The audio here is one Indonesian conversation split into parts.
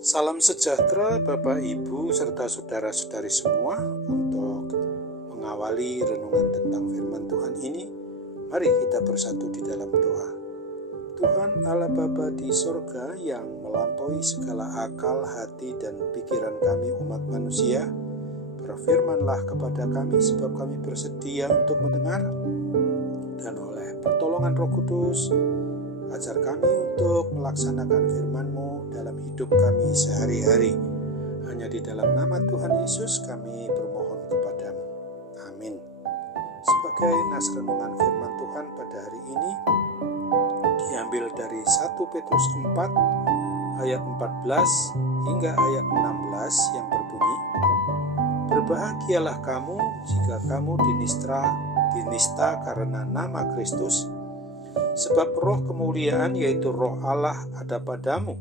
Salam sejahtera Bapak Ibu serta saudara-saudari semua. Untuk mengawali renungan tentang firman Tuhan ini, mari kita bersatu di dalam doa. Tuhan Allah Bapa di sorga yang melampaui segala akal, hati, dan pikiran kami umat manusia, berfirmanlah kepada kami sebab kami bersedia untuk mendengar, dan oleh pertolongan Roh Kudus ajar kami untuk melaksanakan firman-Mu dalam hidup kami sehari-hari. Hanya di dalam nama Tuhan Yesus kami bermohon kepadamu. Amin. Sebagai nas renungan firman Tuhan pada hari ini diambil dari 1 Petrus 4 ayat 14 hingga ayat 16 yang berbunyi, "Berbahagialah kamu jika kamu dinista karena nama Kristus, sebab roh kemuliaan yaitu roh Allah ada padamu.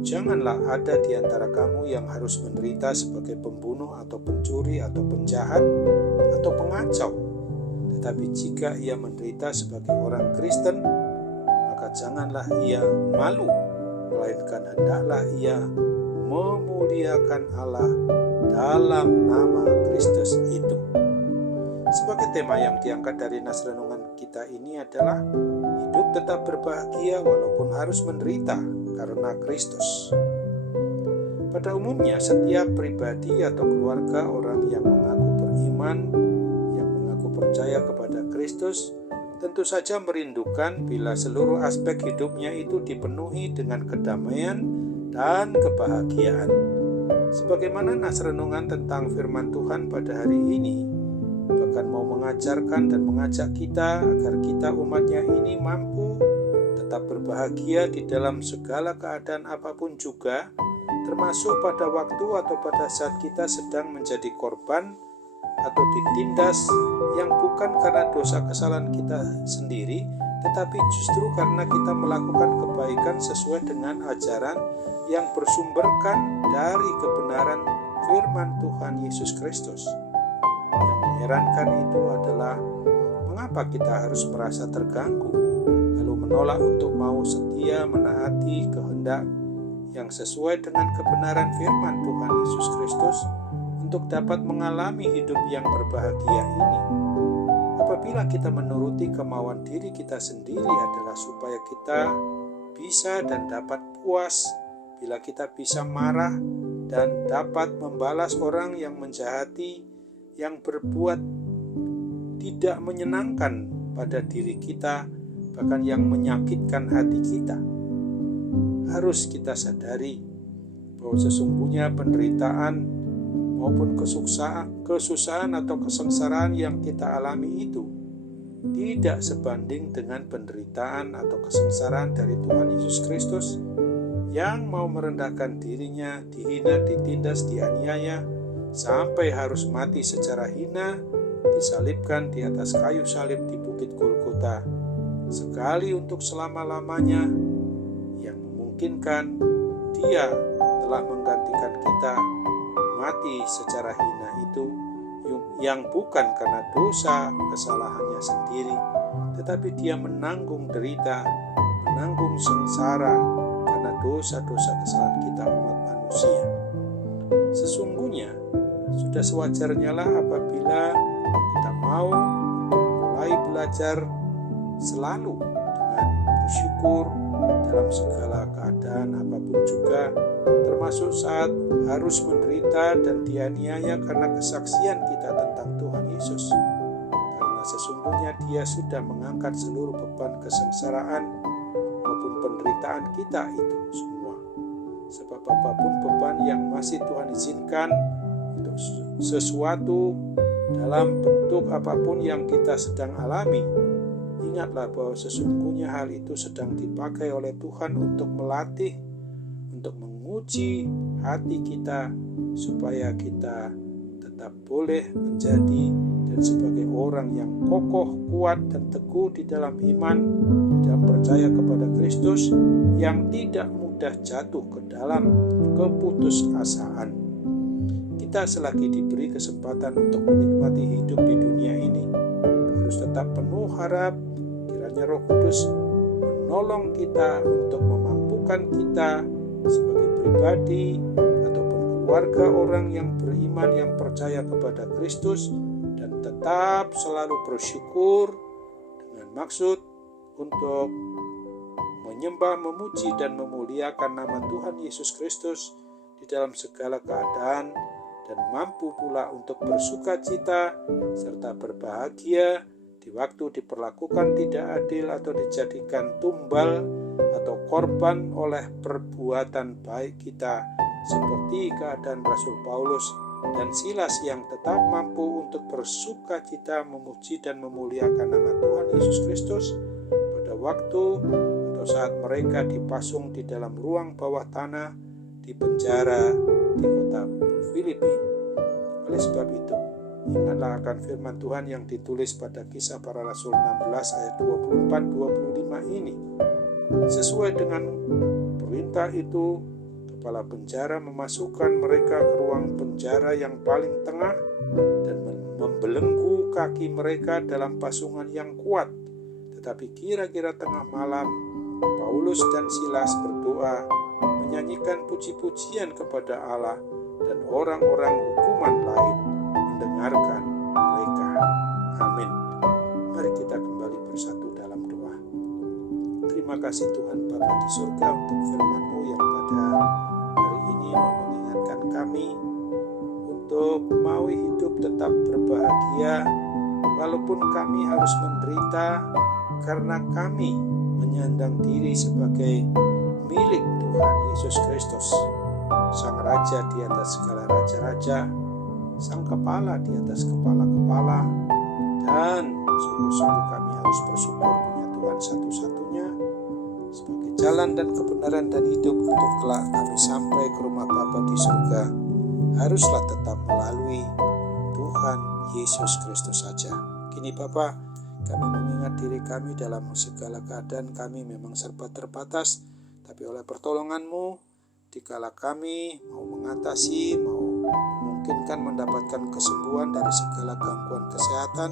Janganlah ada di antara kamu yang harus menderita sebagai pembunuh atau pencuri atau penjahat atau pengacau. Tetapi jika ia menderita sebagai orang Kristen, maka janganlah ia malu, melainkan hendaklah ia memuliakan Allah dalam nama Kristus itu." Sebagai tema yang diangkat dari nas renungan kita ini adalah hidup tetap berbahagia walaupun harus menderita karena Kristus. Pada umumnya setiap pribadi atau keluarga orang yang mengaku beriman, yang mengaku percaya kepada Kristus, tentu saja merindukan bila seluruh aspek hidupnya itu dipenuhi dengan kedamaian dan kebahagiaan. Sebagaimana nas renungan tentang firman Tuhan pada hari ini bahkan mau mengajarkan dan mengajak kita agar kita umatnya ini mampu tetap berbahagia di dalam segala keadaan apapun juga, termasuk pada waktu atau pada saat kita sedang menjadi korban atau ditindas yang bukan karena dosa kesalahan kita sendiri, tetapi justru karena kita melakukan kebaikan sesuai dengan ajaran yang bersumberkan dari kebenaran firman Tuhan Yesus Kristus. Yang mengherankan itu adalah mengapa kita harus merasa terganggu, lalu menolak untuk mau setia menaati kehendak yang sesuai dengan kebenaran firman Tuhan Yesus Kristus untuk dapat mengalami hidup yang berbahagia ini. Apabila kita menuruti kemauan diri kita sendiri adalah supaya kita bisa dan dapat puas, bila kita bisa marah dan dapat membalas orang yang menjahati, yang berbuat tidak menyenangkan pada diri kita, bahkan yang menyakitkan hati kita. Harus kita sadari bahwa sesungguhnya penderitaan maupun kesusahan atau kesengsaraan yang kita alami itu tidak sebanding dengan penderitaan atau kesengsaraan dari Tuhan Yesus Kristus yang mau merendahkan dirinya, dihina, ditindas, dianiaya, sampai harus mati secara hina, disalibkan di atas kayu salib di Bukit Golgota, sekali untuk selama-lamanya, yang memungkinkan Dia telah menggantikan kita mati secara hina itu, yang bukan karena dosa kesalahannya sendiri, tetapi Dia menanggung derita, menanggung sengsara karena dosa-dosa kesalahan kita umat manusia. Sesungguhnya sudah sewajarnya lah apabila kita mau mulai belajar selalu dengan bersyukur dalam segala keadaan apapun juga, termasuk saat harus menderita dan dianiaya karena kesaksian kita tentang Tuhan Yesus. Karena sesungguhnya Dia sudah mengangkat seluruh beban kesengsaraan maupun penderitaan kita itu semua. Sebab apapun beban yang masih Tuhan izinkan untuk sesuatu dalam bentuk apapun yang kita sedang alami, ingatlah bahwa sesungguhnya hal itu sedang dipakai oleh Tuhan untuk melatih, untuk menguji hati kita supaya kita tetap boleh menjadi dan sebagai orang yang kokoh, kuat, dan teguh di dalam iman, dan percaya kepada Kristus, yang tidak mudah jatuh ke dalam keputusasaan. Kita selagi diberi kesempatan untuk menikmati hidup di dunia ini harus tetap penuh harap kiranya Roh Kudus menolong kita untuk memampukan kita sebagai pribadi ataupun keluarga orang yang beriman yang percaya kepada Kristus, dan tetap selalu bersyukur dengan maksud untuk menyembah, memuji, dan memuliakan nama Tuhan Yesus Kristus di dalam segala keadaan, dan mampu pula untuk bersuka cita serta berbahagia di waktu diperlakukan tidak adil atau dijadikan tumbal atau korban oleh perbuatan baik kita, seperti keadaan Rasul Paulus dan Silas yang tetap mampu untuk bersuka cita memuji dan memuliakan nama Tuhan Yesus Kristus pada waktu atau saat mereka dipasung di dalam ruang bawah tanah di penjara di kota Filipi. Oleh sebab itu, ingatlah akan firman Tuhan yang ditulis pada Kisah Para Rasul 16 ayat 24-25 ini. Sesuai dengan perintah itu, kepala penjara memasukkan mereka ke ruang penjara yang paling tengah dan membelenggu kaki mereka dalam pasungan yang kuat. Tetapi kira-kira tengah malam, Paulus dan Silas berdoa, menyanyikan puji-pujian kepada Allah, dan orang-orang hukuman lain mendengarkan mereka. Amin. Mari kita kembali bersatu dalam doa. Terima kasih Tuhan Bapa di surga untuk firman-Mu yang pada hari ini mau mengingatkan kami untuk mau hidup tetap berbahagia walaupun kami harus menderita, karena kami menyandang diri sebagai milik Tuhan Yesus Kristus, Sang Raja di atas segala raja-raja, Sang Kepala di atas kepala-kepala, dan sungguh-sungguh kami harus bersyukur punya Tuhan satu-satunya sebagai jalan dan kebenaran dan hidup untuk kelak kami sampai ke rumah Bapa di surga, haruslah tetap melalui Tuhan Yesus Kristus saja. Kini Bapa, kami mengingat diri kami dalam segala keadaan kami memang serba terbatas, tapi oleh pertolongan-Mu, dikala kami mau mengatasi, mau memungkinkan mendapatkan kesembuhan dari segala gangguan kesehatan,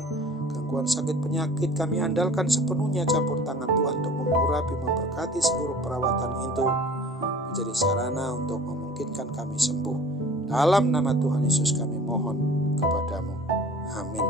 gangguan sakit penyakit, kami andalkan sepenuhnya campur tangan Tuhan untuk mengurapi, memberkati seluruh perawatan itu menjadi sarana untuk memungkinkan kami sembuh. Dalam nama Tuhan Yesus kami mohon kepadamu. Amin.